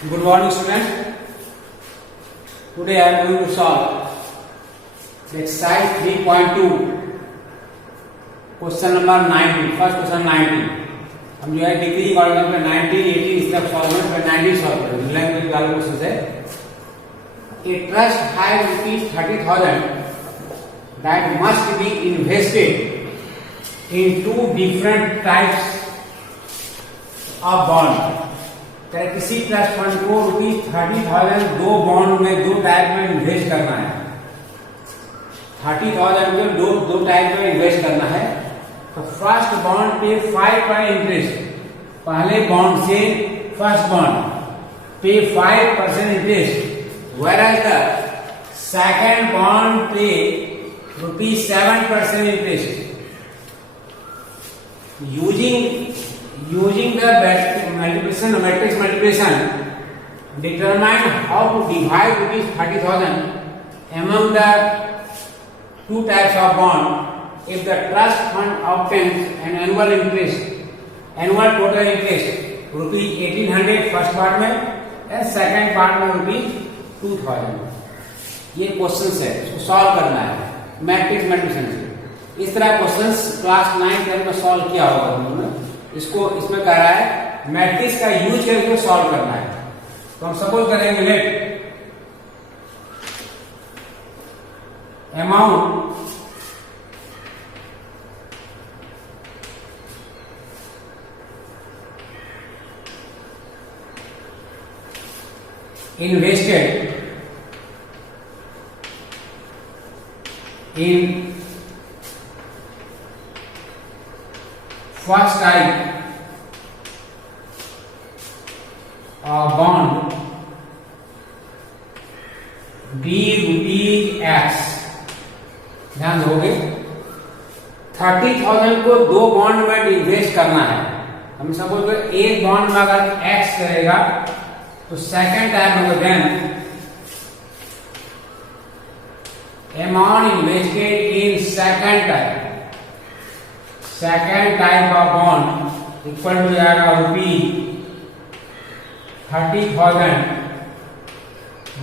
Good morning, students. Today I am going to solve the exercise 3.2, question number 19. First question 19. हम जो है decreasing order पे 19, 18 इस तरफ सॉल्व करें, 19 सॉल्व करें. लैंग्वेज वाले क्वेश्चन है. A trust has rupees 30,000 that must be invested in two different types of bond. किसी ट्रस्ट फंड को ₹30,000 दो बॉन्ड में दो टाइप में इन्वेस्ट करना है. 30,000 में दो टाइप में इन्वेस्ट करना है. तो फर्स्ट बॉन्ड पे 5% इंटरेस्ट, पहले बॉन्ड से फर्स्ट बॉन्ड पे 5% interest, whereas the second bond पे ₹7% interest. Using the matrix multiplication, determine how to divide ₹30,000 among the two types of bond if the trust fund obtains an annual total interest ₹1,800 first part में and second part में ₹2,000. ये question है, इसको solve करना है matrix multiplication से. इस तरह क्वेश्चन क्लास 9 10 में सॉल्व किया होगा तुमने. इसको इसमें कह रहा है मैट्रिक्स का यूज करके सॉल्व करना है. तो हम सपोज करेंगे let amount invested in first type of bond be ₹X. ध्यान दोगे 30,000 को दो बॉन्ड में इन्वेस्ट करना है. हम सपोज करें एक बॉन्ड में अगर X करेगा तो सेकंड टाइप होगा then amount invested in second type of bond equal to जाएगा ₹30,000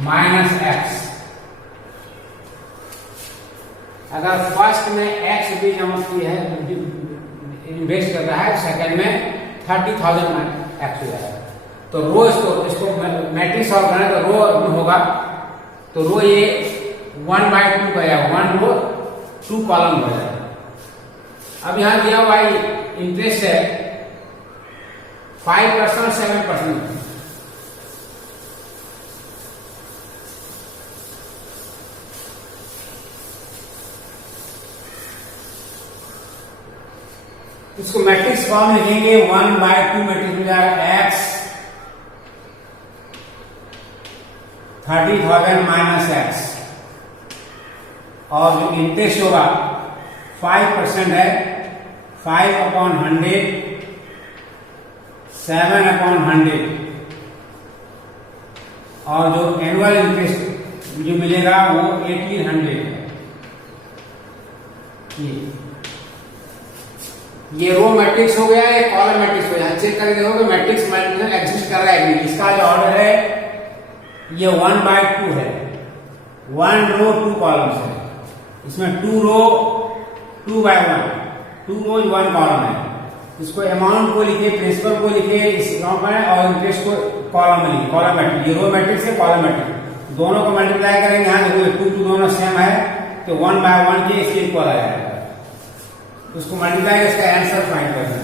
minus X. अगर फर्स्ट में X भी जमा की है इन्वेस्ट कर रहा है, सेकंड में 30,000 X हो जाएगा. तो रो इसको मैट्रिक्स सॉल्व करना है तो रो होगा, तो रो ये 1/2 का या 1 रो 2 कॉलम हो जाएगा. अब यहां दिया हुआ इंटरेस्ट है 5% 7%. इसको मैट्रिक्स फॉर्म लिखेंगे 1/2 मैट्रिक्स हो जाएगा X 30,000 माइनस X. और जो इंटरेस्ट होगा 5% है 5/100 7/100. और जो एनुअल इंटरेस्ट जो मिलेगा वो 1,800 है. ये रो मैट्रिक्स हो गया, ये कॉलम मैट्रिक्स हो गया. चेक करके देखोगे मैट्रिक्स मल्टीप्लिकेशन एग्जिस्ट कर रहा है कि इसका जो ऑर्डर है ये 1/2 है. 1 रो 2 कॉलम्स है. इसमें 2 रो 2/1, 2 रोज 1 कॉलम है. इसको अमाउंट को लिखे, प्रिंसिपल को लिखे इस फॉर्म में और इंटरेस्ट को कॉलम में लिखे. कॉलम मैट्रिक्स, ये रो मैट्रिक्स है, कॉलम मैट्रिक्स दोनों को मल्टीप्लाई करेंगे. यहाँ देखो 2 दोनों सेम है तो 1/1 के इसके इक्वल आ जाएगा. उसको मल्टीप्लाई इसका आंसर फाइंड करना है.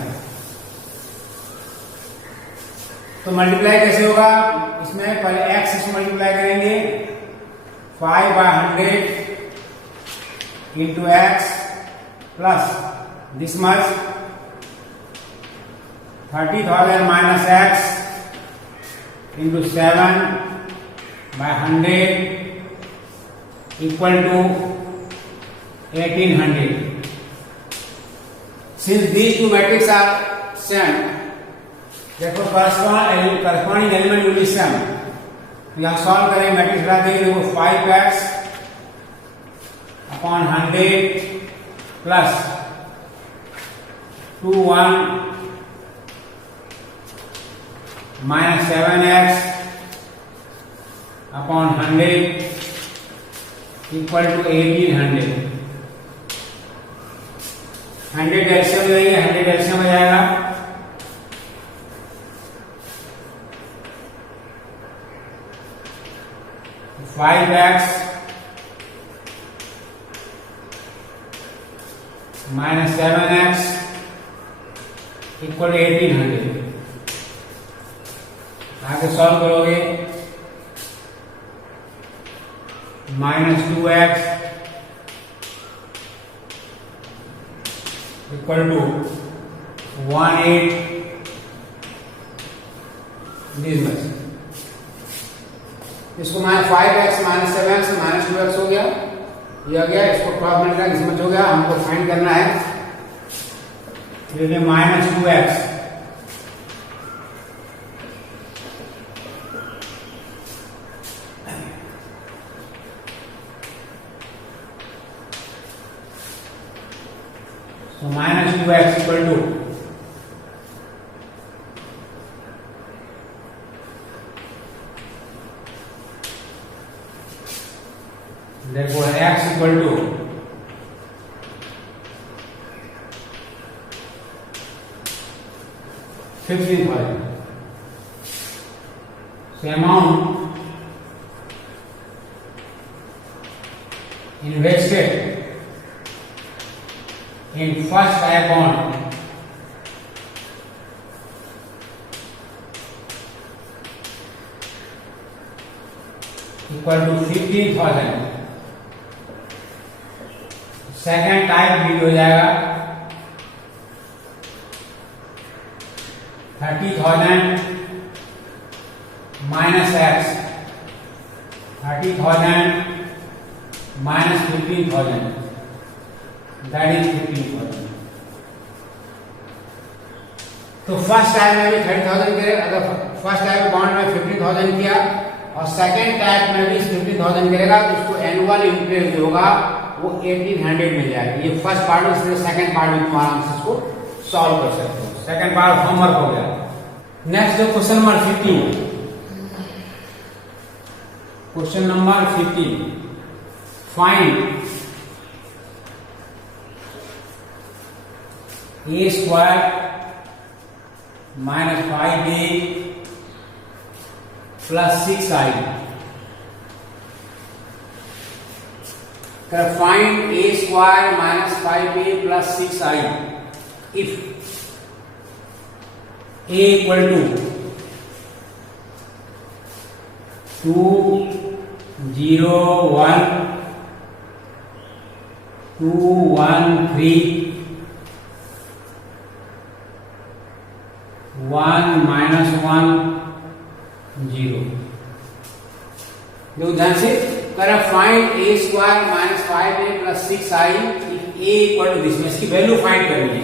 तो मल्टीप्लाई कैसे होगा, इसमें पहले X से मल्टीप्लाई करेंगे 5/100 into X plus this much 30,000 minus X into 7/100 equal to 1,800. Since these two matrices are same, therefore corresponding element will be same. यहाँ सॉल्व करें मैट्रिक्स बना देंगे. देखो 5X upon 100 plus 2 1 minus 7x upon 100 equal to 1800। 100 LCM लेंगे, 100 LCM हो जाएगा 5x minus 7x equal 1800। आगे solve करोगे minus 2x equal to 18 this much. इसको minus 5x minus 7x minus 2x हो गया, ये आ गया, इसको क्रॉस मल्टीप्लाई दिस मच हो गया। हमको फाइंड करना है minus 2x so minus 2x equal to therefore x equal to 15,000. So amount invested in first type bond equal to 15,000. Second type भी हो जाएगा 30,000 minus x 30,000 minus 15,000 that is 15,000। तो first type में भी 30,000 करेगा, अगर फर्स्ट टाइप बॉन्ड में 15,000 किया और सेकेंड टाइप में भी 15,000 करेगा तो उसको एनुअल इंटरेस्ट जो होगा वो 1800 मिल जाएगा। ये फर्स्ट पार्ट है, इसलिए सेकंड पार्ट में तुम आराम से इसको सॉल्व कर सकते हो। सेकंड पार्ट होमवर्क हो गया। नेक्स्ट जो question number 15, question number 15 find a square minus 5a plus 6i। Find a square minus 5a plus 6i if a equal to 2, 0, 1, 2, 1, 3, 1, minus 1, 0। देखो ध्यान से find a square minus 5a plus 6i if a equal to this में इसकी value find करनी है।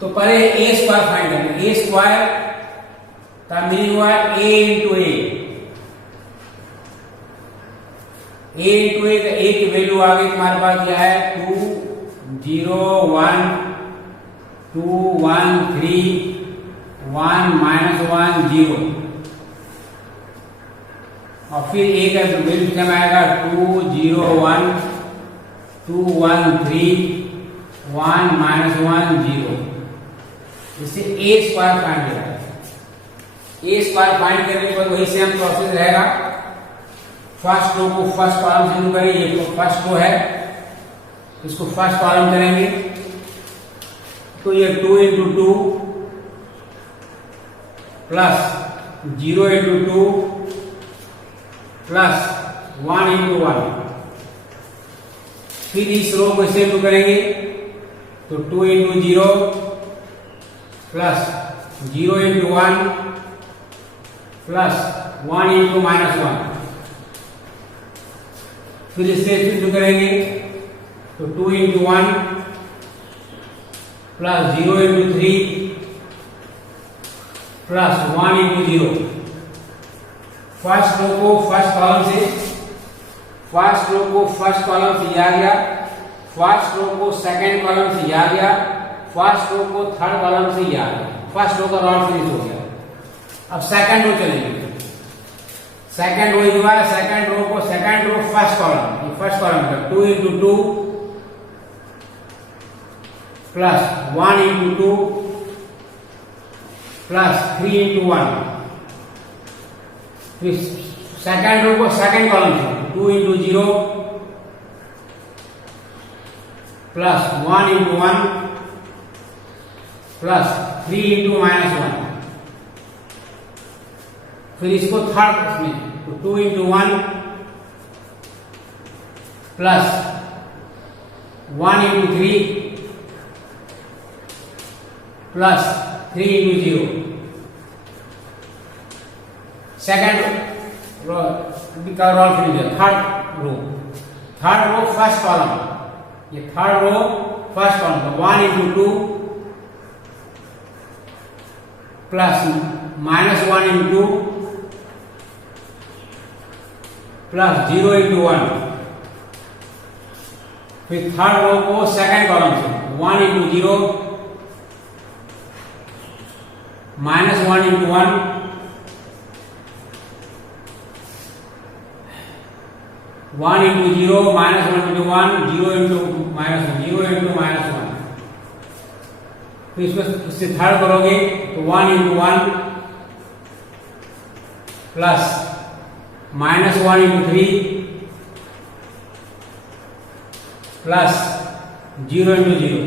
तो पहले a square find करना है। a स्क्वायर का मीनिंग हुआ a into a। a into a का a की वैल्यू आ गई तुम्हारे पास क्या है 2, 0, 1, 2, 1, 3, 1, माइनस 1, 0 और फिर a का वैल्यू क्या आएगा 2, 0, 1, 2, 1, 3, 1, माइनस 1, 0। इससे a स्क्वायर फाइंड करेगा। a स्क्वायर फाइंड करने के बाद वही सेम प्रोसेस रहेगा। फर्स्ट रो को फर्स्ट कॉलम से शुरू करेंगे। ये तो फर्स्ट रो है, इसको फर्स्ट कॉलम करेंगे तो ये 2 into 2 plus 0 into 2 plus 1 into 1। फिर इस रो को इसे टू करेंगे तो 2 into 0 plus 0 into 1 plus 1 into minus 1। फिर इससे टू करेंगे तो 2 into 1 plus 0 into 3 plus 1 into 0। First row को फर्स्ट कॉलम से आ गया, फर्स्ट रो को सेकंड कॉलम से आ गया, फर्स्ट रो को थर्ड कॉलम से आ गया। फर्स्ट रो का रॉड फिनिश हो गया। अब सेकंड रो चलेंगे। Second row is Y, second row को सेकंड रो फर्स्ट कॉलम का 2 into 2 plus 1 into 2 plus 3 into 1। फिर सेकंड रो को सेकंड कॉलम से 2 into 0 plus 1 into 1 plus 3 into -1। फिर इसको थर्ड इसमें तो 2 into 1 plus 1 into 3 plus 3 into 0। Second row का role finish. Third row first column, ये थर्ड रो फर्स्ट कॉलम तो 1 into 2 plus -1 into 2 plus 0 into 1। फिर थर्ड रो को सेकंड कॉलम से 1 into 0 -1 into 1 1 into 0 -1 into 1 0 into -1। फिर इससे third करोगे तो 1 into 1 plus -1 into 3 plus 0 into 0।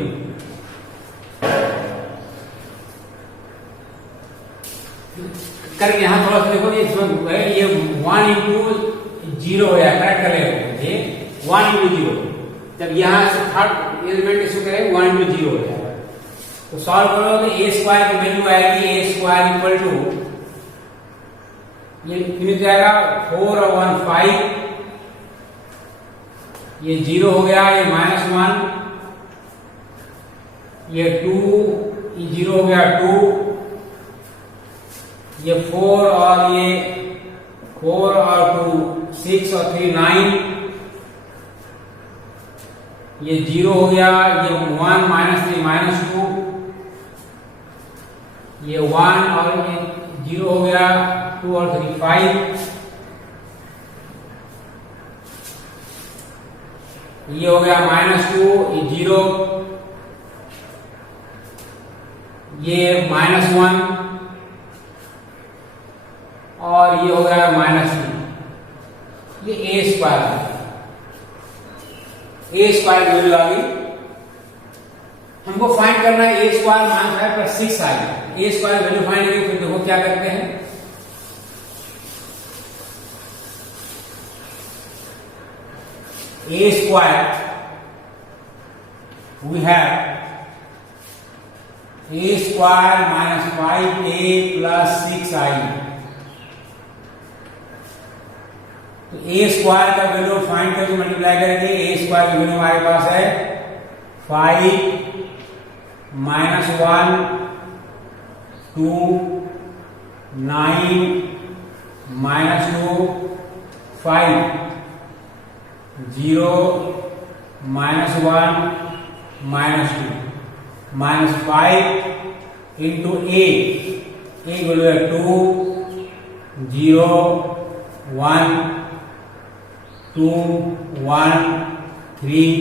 करके यहां थोड़ा सा देखो ये 1 into 0 है, करेक्ट करें ये 1 into 0। जब यहां से थर्ड एलिमेंट इसको करें 1 into 0 हो जाएगा। तो सॉल्व करो तो a स्क्वायर की वैल्यू आएगी a स्क्वायर इक्वल टू ये मिल जाएगा 4 और 1 5, ये 0 हो गया, ये -1, ये 2, ये 0 हो गया 2, ये 4 और ये 4 और 2 6 और 3 9, ये 0 हो गया, ये 1 -3 -2, ये 1 और ये 0 हो गया 2 और 3 5, ये हो गया -2, ये 0, ये -1 और ये हो गया -2। ये a स्क्वायर है, a स्क्वायर वैल्यू आ गई। हमको फाइंड करना है a स्क्वायर -5 + 6 आएगा। a स्क्वायर वैल्यू फाइंड करें, फिर देखो क्या करते हैं। a square we have a square -5a plus 6i। तो a स्क्वायर का वैल्यू फाइंड करके मल्टीप्लाई करेंगे। a स्क्वायर की वैल्यू हमारे पास है 5 -1 2 9 -2 5 0 -1 -2 -5 into a वैल्यू है 2 0 1 2 1 3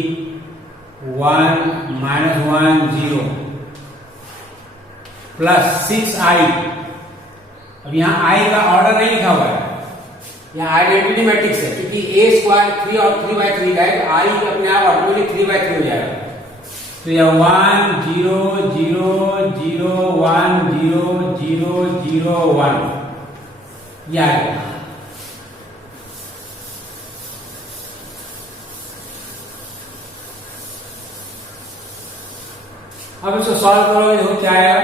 1 -1 0 प्लस 6i। अब यहाँ i का ऑर्डर नहीं लिखा हुआ है, यहाँ आइडेंटिटी मैट्रिक्स है, क्योंकि a स्क्वायर 3 और 3/3 का है, तो i अपने आप ऑटोमेटिक 3/3 हो जाएगा। तो यह 1 0 0 0 1 0 0 0 1 यह आएगा। अब इसको सॉल्व करोगे तो क्या आएगा।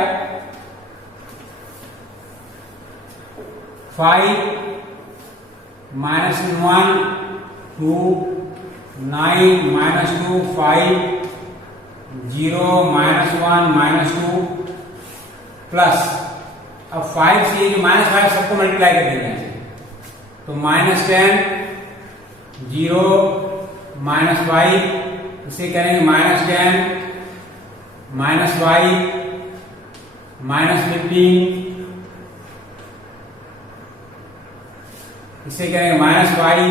5 -1 2 9 -2 5 0 -1 -2 प्लस अब 5 से -5 सबको मल्टीप्लाई कर देंगे, तो -10 0 -5 इसे करेंगे -10 -5 -15 इससे क्या है -5,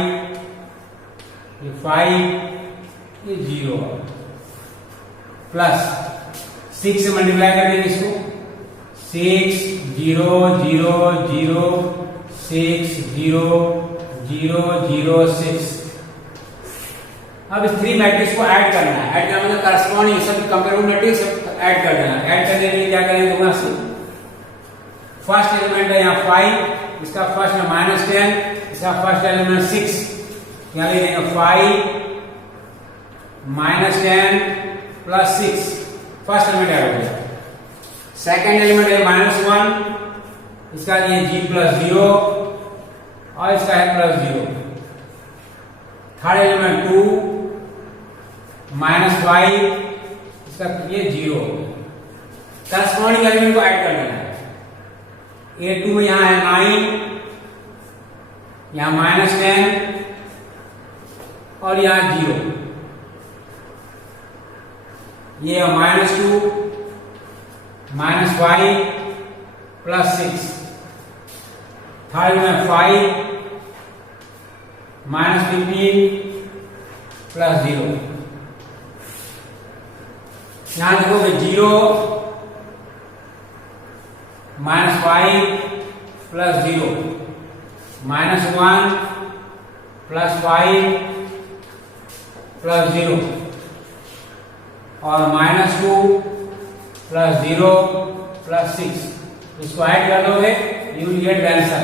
ये 5, ये 0 प्लस 6 से मल्टीप्लाई कर देंगे इसको, 6 0 0 0 6 0 0 0 6। अब इस 3 मैट्रिक्स को ऐड करना है। ऐड करना मतलब करस्पॉन्डिंग सब कंपेरेटिव मैट्रिक्स ऐड कर देना। ऐड करने के लिए क्या करेंगे, दोनों से फर्स्ट एलिमेंट है यहाँ 5, इसका फर्स्ट है -10, इसका फर्स्ट एलिमेंट 6, यहाँ ले देंगे 5 -10 प्लस 6, फर्स्ट एलिमेंट ऐड हो गया। सेकेंड एलिमेंट है -1, इसका ये g प्लस 0 और इसका है +0। थर्ड एलिमेंट 2 -5, इसका ये 0। करस्पॉन्डिंग एलिमेंट को ऐड कर देना है। A2 में यहां है 9, यहां -10 और यहां 0, ये -2 -5 प्लस 6। थर्ड में 5 -15 प्लस 0। यहां देखोगे 0 -5 प्लस 0, -1 प्लस 5 प्लस 0 और -2 प्लस 0 प्लस 6। इसको ऐड कर दोगे, you will get the answer.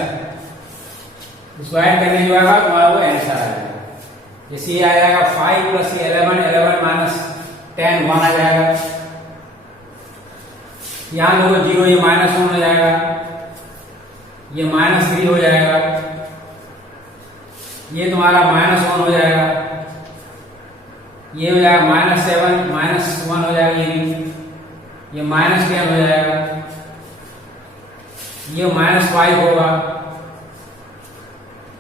इसको ऐड करने के बाद तुम्हारा वो आंसर आ जाएगा। जैसे ये आ जाएगा 5 प्लस 11 11 माइनस 10 1 आ जाएगा। यहां लोगों 0, ये -1 हो जाएगा, ये -3 हो जाएगा, ये तुम्हारा -1 हो जाएगा, ये हो जाएगा -7 -1 हो जाएगा, ये -10 हो जाएगा, ये -5 होगा,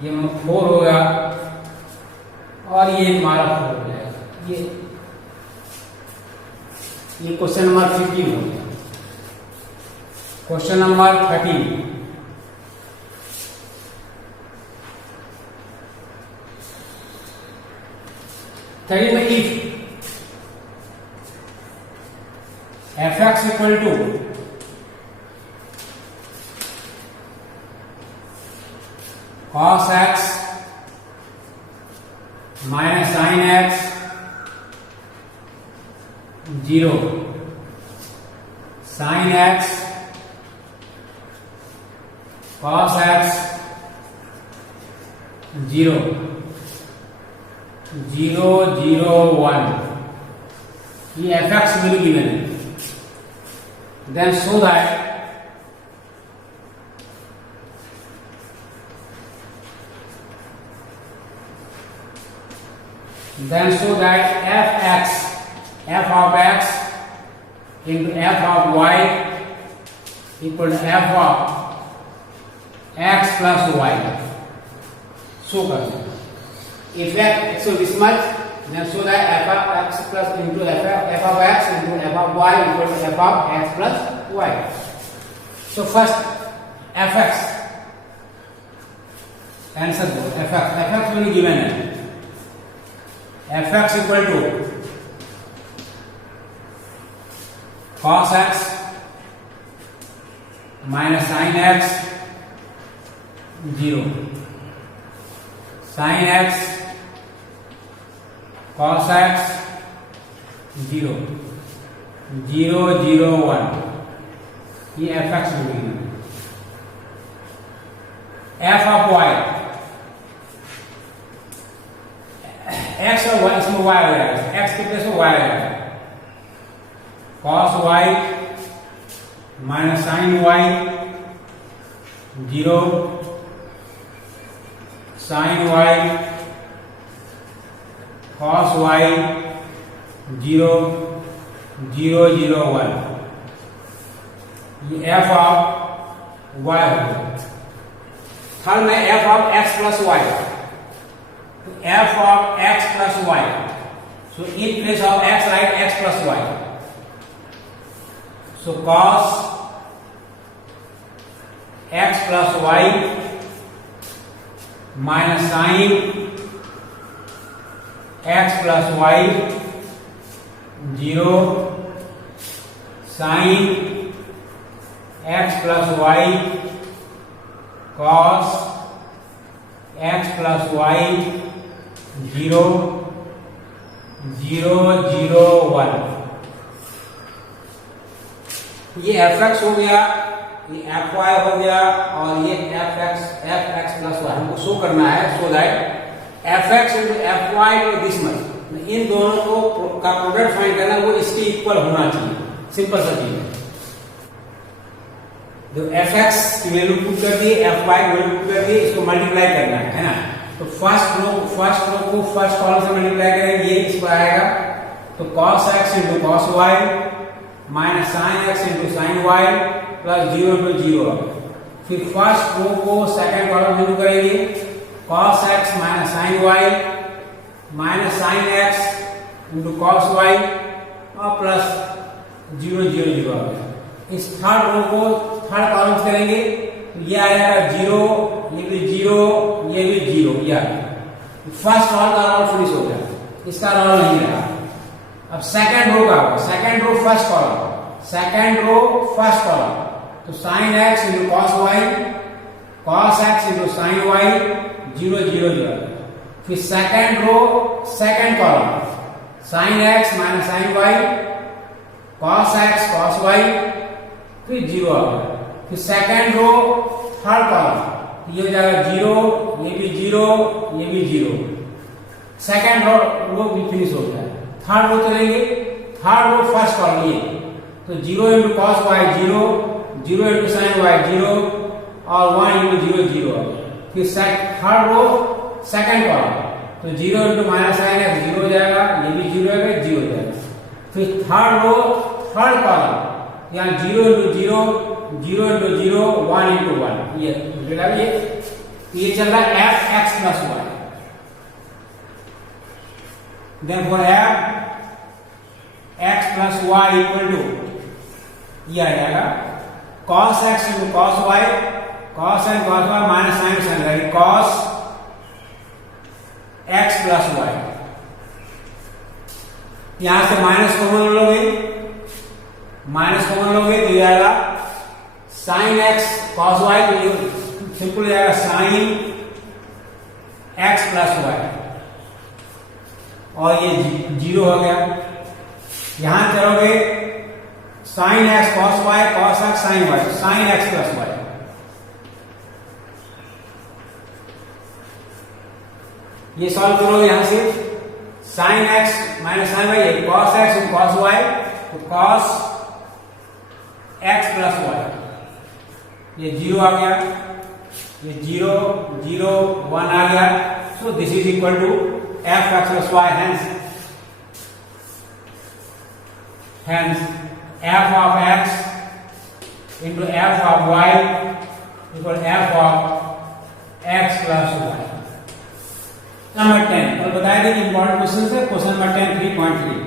ये 4 होगा और ये तुम्हारा 4 हो जाएगा। ये क्वेश्चन नंबर 15 हो गया। Question number 13, if f(x) equal to cos x minus sin x 0, sin x cos x 0 0 0 1, ये f(x) will be given. Then show that f(x), f of x into f of y equal to f of x plus y. So if x, so this much, then show that f of x plus into f of x into f of y equal to f of x plus y. So first f(x), answer f(x) will be given. f(x) equal to cos x minus sin x 0, sin x cos x 0 0 0 1, ये f(x) मिलेगी। f of y, x और y, इसमें y आ जाएगा, x के place में y आ जाएगा, cos y minus sin y 0, sin y cos y 0 0 0 1, ये f of y हो गया। थर्ड में f of x plus y, f of x plus y, so in place of x write x plus y, so cos x plus y minus sine X plus Y 0 sine X plus Y cos X plus Y 0 0 0 1। ये F x हो गया, ये F Y हो गया और ये F X plus Y हमको show करना है, so that F X into F Y to this much, इन दोनों को का प्रोडक्ट फाइंड करना, वो इसके इक्वल होना चाहिए। सिंपल सा चीज है। जो एफ एक्स की वैल्यू पुट कर दी, एफ वाई की वैल्यू पुट कर दी, इसको मल्टीप्लाई करना है ना। तो फर्स्ट रो को फर्स्ट कॉलम से मल्टीप्लाई करेंगे, ये इस पर आएगा। तो cos x into cos y minus sin x into sin y plus 0 into 0। फिर फर्स्ट रो को सेकंड कॉलम में करेंगे, cos x minus sin y minus sin x into cos y और प्लस 0 0 0। इस थर्ड रो को third column से करेंगे, तो ये आएगा 0, ये भी 0, ये भी 0। ये फर्स्ट रोल का रोल फिनिश हो गया, इसका रोल नहीं रहा। अब सेकंड रो का होगा, second row first column, second row first column. तो sin x into cos y, cos x into sin y 0 0 0। फिर second row second column, sin x minus sin y cos x cos y फिर 0 आ गया। फिर second रो third column, ये हो जाएगा 0, ये भी 0, ये भी 0। सेकंड रो भी फिनिश हो गया। थर्ड रो चलेंगे, थर्ड रो फर्स्ट कॉलम ये, तो 0 into cos y 0, 0 into sin y 0 और 1 इंटू 0 0। फिर थर्ड रो सेकंड कॉलम, तो 0 इंटू माइनस sin x 0 हो जाएगा, ये भी 0 है, 0 हो जाएगा। फिर थर्ड रो थर्ड कॉलम, यहाँ 0 इंटू 0, 0 इंटू 0, 1 इंटू 1। ये चल रहा है F X plus Y. Then for F X plus Y equal to, ये आ जाएगा cos x into cos y, cos and cos y minus sine sine रहेगी, cos x plus y। यहां से माइनस कॉमन लोगे, माइनस कॉमन लोगे तो ये आएगा sin x cos y, तो सिंपल हो जाएगा sin x प्लस y और ये 0 हो गया। यहां चलोगे sin x cos y, cos x sin y, sin x plus y। ये सॉल्व करो, यहां से sin x minus sin y, cos x और cos y, तो cos x प्लस y, ये 0 आ गया, ये 0 0 1 आ गया। So this is equal to F X plus Y. hence f of x into f of y equal f of x plus y। Number 10 और बताया कि इंपॉर्टेंट क्वेश्चन है। Question number 10 3.3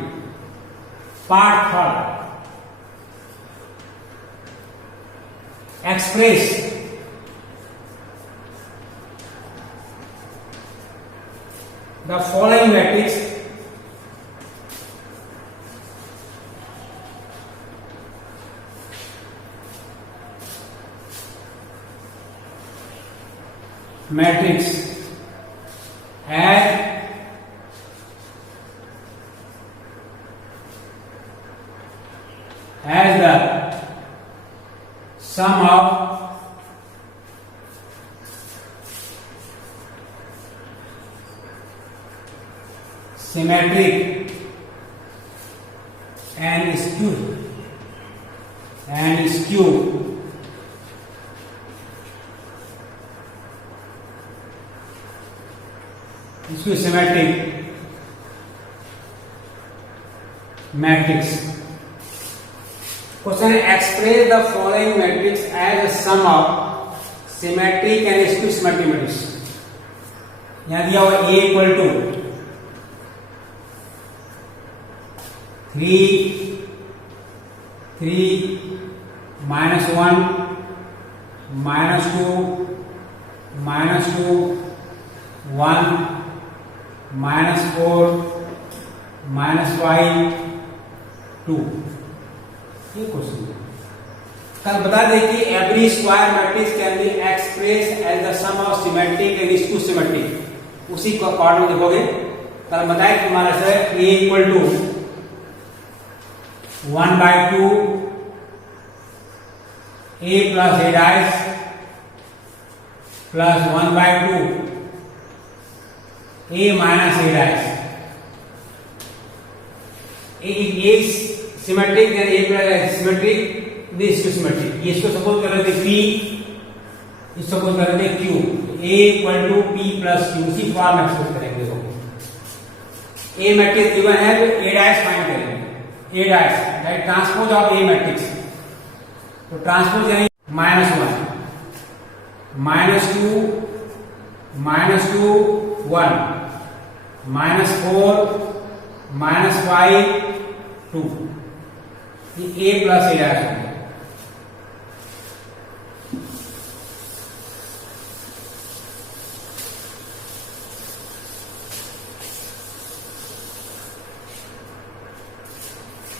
part third, express the following matrix as the sum of symmetric and skew symmetric matrix। Question है express the following matrix as a sum of symmetric and skew symmetric matrix. यहां दिया हुआ A equal to 3 3 -1 -2 -2 1 minus 4 minus 5 2। ये question है। कल बता दें कि every square matrix can be express as the sum of symmetric and skew symmetric. उसी को अकॉर्डिंग देखोगे। कल बताया कि हमारा sir a equal to 1/2 a plus a dash plus 1/2 a minus a dash. a symmetric then a plus symmetric this to symmetric. ये इसको suppose कर रहे थे p, इसको सपोज कर रहे थे q। a equal to p plus q उसी फॉर्म में एक्सप्रेस करेंगे। देखो a मैट्रिक्स गिवन है तो a डैश फाइंड करेंगे। a dash that transpose of a matrix. तो ट्रांसपोज यानी -1 -2 -2 1 -4 -5 2। ये a प्लस a डैश हो गया।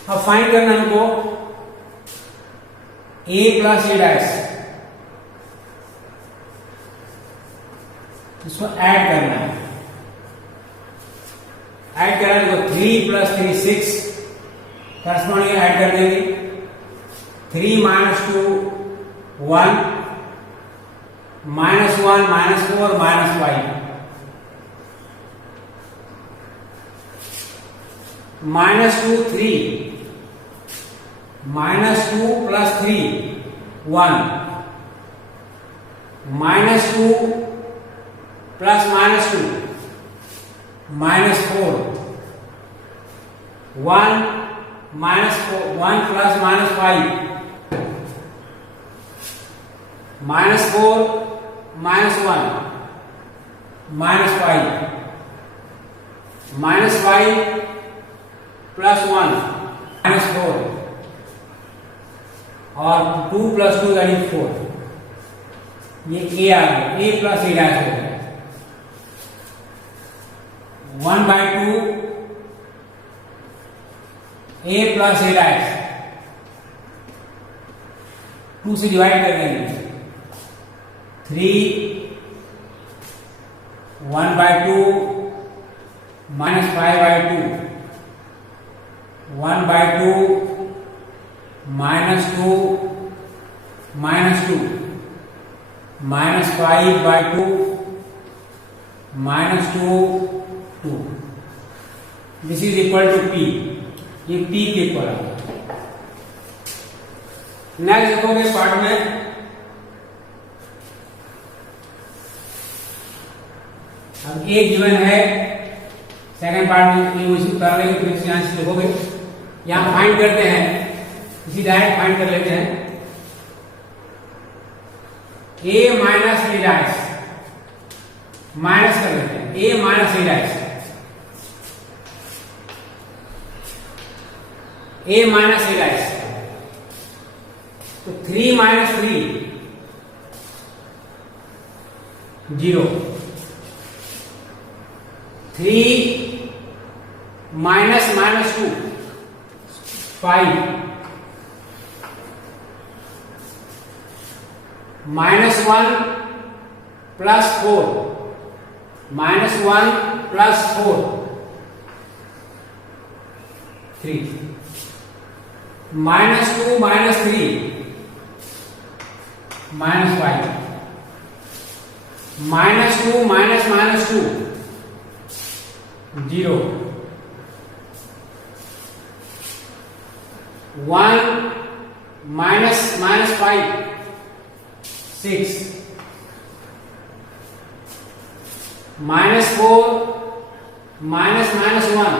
अब फाइंड करना हमको a प्लस a डैश, इसको ऐड करना है। ऐड करना है तो 3 प्लस 3 6 करस्पॉन्डिंग ऐड कर देंगे। 3 minus 2 1 -1 -4 -5 -2 3 -2 plus 3 1 -2 plus -2 -4 1 -4 1 plus -5 -4 -1 -5 -5 plus 1 -4 और 2 plus 2 that is 4। ये a आ गया। a plus a डैश हो गया। 1/2 a plus a डैश 2 से डिवाइड कर देंगे। 3 1/2 -5/2 1/2 -2 -2 -5/2 -2 2। This is equal to p। ये p के इक्वल है। नेक्स्ट देखोगे पार्ट में अब a गिवन है। सेकंड पार्ट में ये उसी कर लेंगे। फिर यहां से देखोगे यहां फाइंड करते हैं। इसी डायरेक्ट फाइंड कर लेते हैं। a minus a dash minus कर लेते हैं। a minus a dash a minus a dash तो 3 minus 3 0 3 minus -2 5 -1 plus 4 -1 plus 4 3 -2 minus 3 -5 -2 minus -2 0 1 minus -5 6 -4 minus -1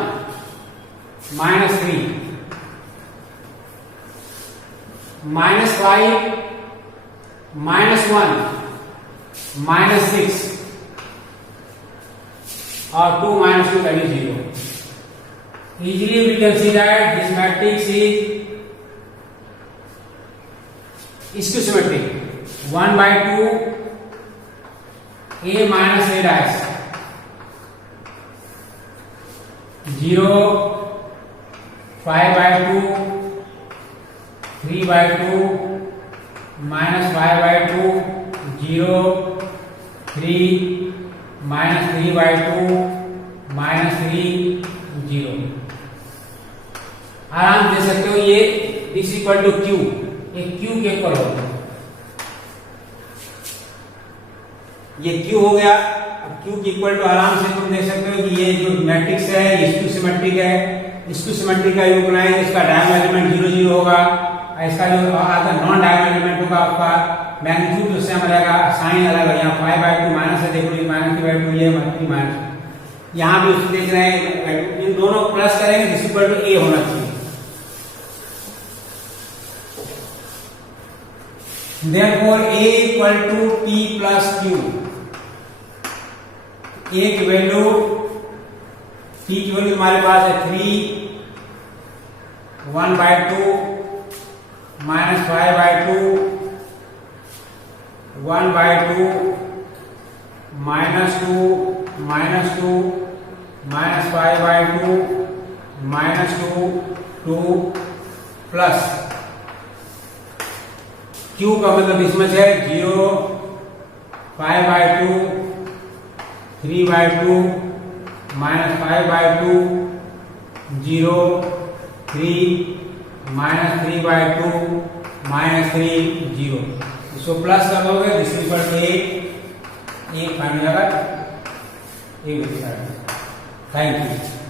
-3 -5 -1 -6 और 2 minus 2 that is 0. Easily we can see that this matrix is symmetric. 1/2 a minus a dash 0, 5/2, 3/2, -5/2, 0, 3, -3/2, -3, 0। आराम दे सकते हो ये this equal to Q, ये Q के equal हो गया, ये क्यू हो गया। अब क्यू के इक्वल टू आराम से तुम देख सकते हो कि ये जो मैट्रिक्स है ये स्क्यू सिमेट्रिक है, स्क्यू सिमेट्रिक का योग बनाएंगे, इसका डायगोनल एलिमेंट 0 0 होगा, इसका जो आता नॉन डायगोनल एलिमेंट होगा आपका मैग्नीट्यूड जो सेम रहेगा, साइन अलग है, यहाँ 5/2 माइनस है, देखो ये -3/2 ये माइनस, यहाँ भी उसको देख रहे हैं, इन दोनों प्लस करेंगे दिस इक्वल टू ए होना चाहिए। Therefore a equal to p plus q, a की वैल्यू p की वैल्यू हमारे पास है 3, 1/2, -5/2, 1/2, -2, -2, -5/2, -2, 2 प्लस Q का मतलब इसमें से 0, 5/2, 3/2, -5/2, 0, 3, -3/2, -3, 0। इसको प्लस कर दोगे दिस इक्वल टू 8 फाइनल आएगा। Thank you.